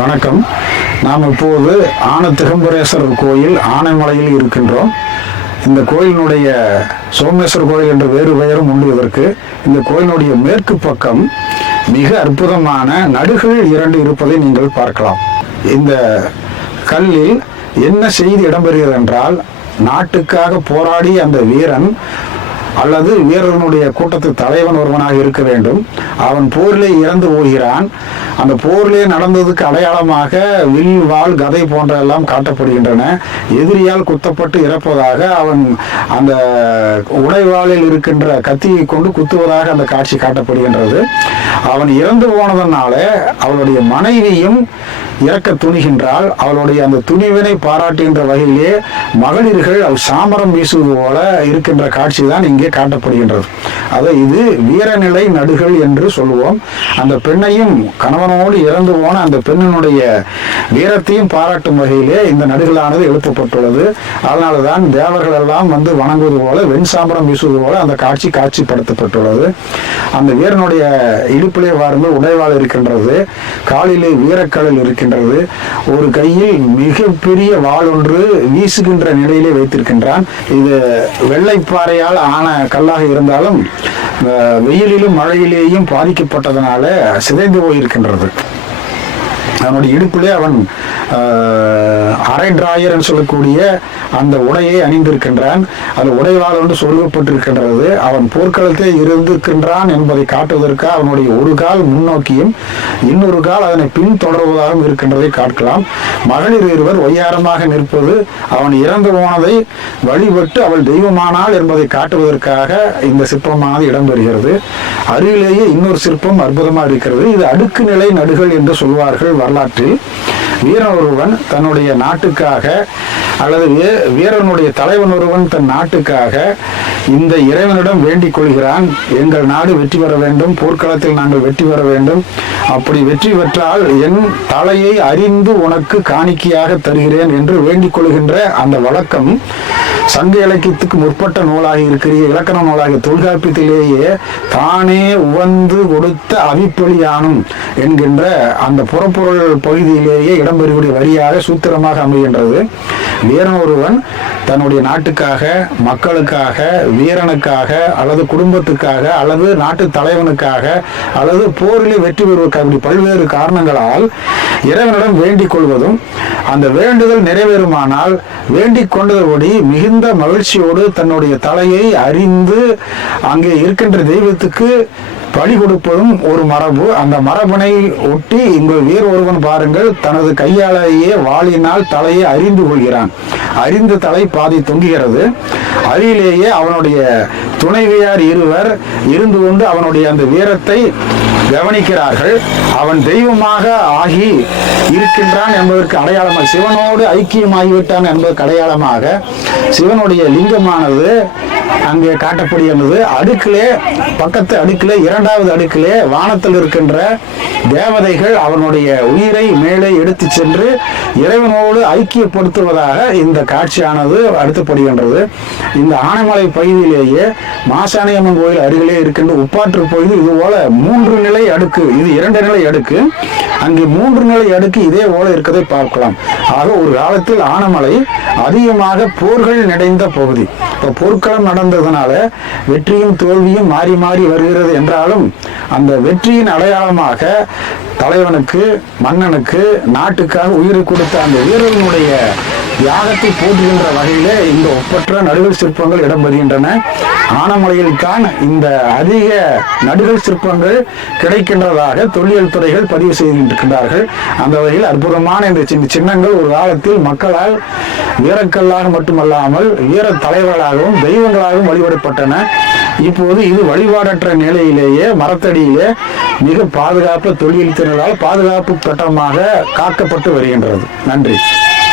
வணக்கம். நாம் இப்போது திகம்பரேஸ்வரர் கோயில் ஆனைமலையில் இருக்கின்றோம். இந்த கோயிலினுடைய சோமேஸ்வரர் கோயில் என்ற வேறு பெயரும் உண்டு. இதற்கு இந்த கோயிலுடைய மேற்கு பக்கம் மிக அற்புதமான நடுகள் 2 இருப்பதை நீங்கள் பார்க்கலாம். இந்த கல்லில் என்ன செய்தி இடம்பெறுகிறது என்றால், நாட்டுக்காக போராடி அந்த வீரன் அல்லது வீரனுடைய கூட்டத்து தலைவன் ஒருவனாக இருக்க வேண்டும். அவன் போரிலே இறந்து போகிறான். அந்த போரிலே நடந்ததுக்கு அடையாளமாக வில், வாள், கதை போன்ற எல்லாம் காட்டப்படுகின்றன. எதிரியால் குத்தப்பட்டு இறப்பதாக அவன் அந்த உடைவாளில் இருக்கின்ற கத்தியை கொண்டு குத்துவதாக அந்த காட்சி காட்டப்படுகின்றது. அவன் இறந்து போனதனால அவளுடைய மனைவியும் இறக்க துணிகின்றாள். அவளுடைய அந்த துணிவினை பாராட்டுகின்ற வகையிலே மகளிர்கள் சாமரம் வீசுவது போல இருக்கின்ற காட்சி தான் இங்கே காட்டப்படுகின்றது. அதை இது வீரநிலை நடுகள் என்று சொல்லுவோம். அந்த பெண்ணையும் கணவனோடு இறந்து போன அந்த பெண்ணினுடைய வீரத்தையும் பாராட்டும் வகையிலே இந்த நடுகளானது எழுப்பப்பட்டுள்ளது. அதனால்தான் தேவர்கள் எல்லாம் வந்து வணங்குவது போல, வெண்சாமரம் வீசுவது போல அந்த காட்சிப்படுத்தப்பட்டுள்ளது. அந்த வீரனுடைய இடுப்பிலே வாருங்கள் உடைவாள் இருக்கின்றது, காலிலே வீரக்கடல் இருக்கின்றது, ஒரு கையில் மிகப்பெரிய வாள் ஒன்று வீசுகின்ற நிலையிலே வைத்திருக்கின்றான். இது வெள்ளைப்பாறையால் ஆன கல்லாக இருந்தாலும் வெயிலிலும் மழையிலேயும் பாதிக்கப்பட்டதனால சிதைந்து போயிருக்கின்றது. அவனுடைய இடுப்பிலே அவன் அரை டிராயர் என்று சொல்லக்கூடிய அந்த உடையை அணிந்திருக்கின்றான். அது உடைவாள் என்று சொருகப்பட்டிருக்கின்றது. அவன் போர்க்களத்தில் இருந்திருக்கின்றான் என்பதை காட்டுவதற்காக அவனுடைய ஒரு கால் முன்னோக்கியும் இன்னொரு கால் அதனை பின்தொடர்வதாகவும் இருக்கின்றதை காட்டலாம். மகளிர் இருவர் ஒய்யாரமாக நிற்பது அவன் இறந்து போனதை வழிபட்டு அவள் தெய்வமானாள் என்பதை காட்டுவதற்காக இந்த சிற்பமானது இடம்பெறுகிறது. அருகிலேயே இன்னொரு சிற்பம் அற்புதமாக இருக்கிறது. இது அடுக்கு நிலை நடுகள் என்று சொல்வார்கள் வரலாற்றில். வீரன் ஒருவன் தன்னுடைய நாட்டுக்காக அல்லது வீரனுடைய தலைவன் ஒருவன் தன் நாட்டுக்காக இந்த இறைவனிடம் வேண்டிக் கொள்கிறான். எங்கள் நாடு வெற்றி பெற வேண்டும், போர்க்களத்தில் நாங்கள் வெற்றி பெற வேண்டும், அப்படி வெற்றி பெற்றால் என் தலையை அறிந்து உனக்கு காணிக்கையாக தருகிறேன் என்று வேண்டிக் கொள்கின்ற அந்த வழக்கம் சங்க இலக்கியத்துக்கு முற்பட்ட நூலாக இருக்கிற இலக்கண நூலாக தொல்காப்பியத்திலேயே தானே உவந்து கொடுத்த அவிப்பொழியானும் என்கின்ற அந்த புறப்பொருள் பகுதியிலேயே இடம்பெறக்கூடிய வரியாக சூத்திரமாக அமைகின்றது. வீரன் ஒருவன் தன்னுடைய நாட்டுக்காக, மக்களுக்காக, வீரனுக்காக அல்லது குடும்பத்துக்காக அல்லது நாட்டு தலைவனுக்காக அல்லது போரிலே வெற்றி பெறுவதற்காக இப்படி பல்வேறு காரணங்களால் இறைவனிடம் வேண்டிக் கொள்வதும், அந்த வேண்டுதல் நிறைவேறுமானால் வேண்டிக் கொண்டதோடு மிகுந்த மகிழ்ச்சியோடு தன்னுடைய தலையை அறிந்து அங்கே இருக்கின்ற தெய்வத்துக்கு பலி கொடுப்பதும் ஒரு மரபு. அந்த மரபனை ஒட்டி இங்கு வீர ஒருவன் பாருங்கள், தனது கையாலேயே வாளினால் தலையை அறிந்து கொள்கிறான். அறிந்த தலை பாதி தொங்குகிறது. அருகிலேயே அவனுடைய துணைவியார் இருவர் இருந்து கொண்டு அவனுடைய அந்த வீரத்தை கவனிக்கிறார்கள். அவன் தெய்வமாக ஆகி இருக்கின்றான் என்பதற்கு அடையாளமாக, சிவனோடு ஐக்கியமாகிவிட்டான் என்பதற்கு அடையாளமாக சிவனுடைய லிங்கமானது அங்கே காட்டப்படுகிறது. அடுக்கிலே, பக்கத்து அடுக்கிலே, 2வது அடுக்கிலே வானத்தில் இருக்கின்ற தேவதைகள் அவனுடைய உயிரை மேலே எடுத்து சென்று இறைவனோடு ஐக்கியப்படுத்துவதாக இந்த காட்சியானது அடுத்தப்படுகின்றது. இந்த ஆனைமலை பகுதியிலேயே மாசாணியம்மன் கோயில் அருகிலே இருக்கின்ற உப்பாற்று பகுதி இதுபோல 3 நிலை அடுக்கு, இது 2 நிலை அடுக்கு, அங்கே 3 நிலை அடுக்கு இதே போல இருக்கதை பார்க்கலாம். ஆக ஒரு காலத்தில் ஆனைமலை அதிகமாக போர்கள் நிறைந்த பகுதி. இப்போ போர்க்களம் நடந்ததுனால வெற்றியும் தோல்வியும் மாறி மாறி வருகிறது என்றாலும் அந்த வெற்றியின் அடையாளமாக தலைவனுக்கு, மன்னனுக்கு, நாட்டுக்காக உயிரை கொடுத்த அந்த வீரர்களுடைய தியாகத்தை போற்றுகின்ற வகையிலே இந்த ஒப்பற்ற நடுகள் சிற்பங்கள் இடம்பெறுகின்றன. ஆனைமலையில்தான் இந்த அதிக நடுகள் சிற்பங்கள் கிடைக்கின்றதாக தொல்லியல் துறைகள் பதிவு செய்திருக்கின்றார்கள். அந்த வகையில் அற்புதமான இந்த சின்னங்கள் ஒரு காலத்தில் மக்களால் வீரக்கல்லாக மட்டுமல்லாமல் வீர தலைவர்களாகவும் தெய்வங்களாகவும் வழிபடப்பட்டன. இப்போது இது வழிபாடற்ற நிலையிலேயே மரத்தடியிலே மிக பாதுகாப்பு தொல்லியல் துறைகளால் பாதுகாப்பு கட்டமாக காக்கப்பட்டு வருகின்றது. நன்றி.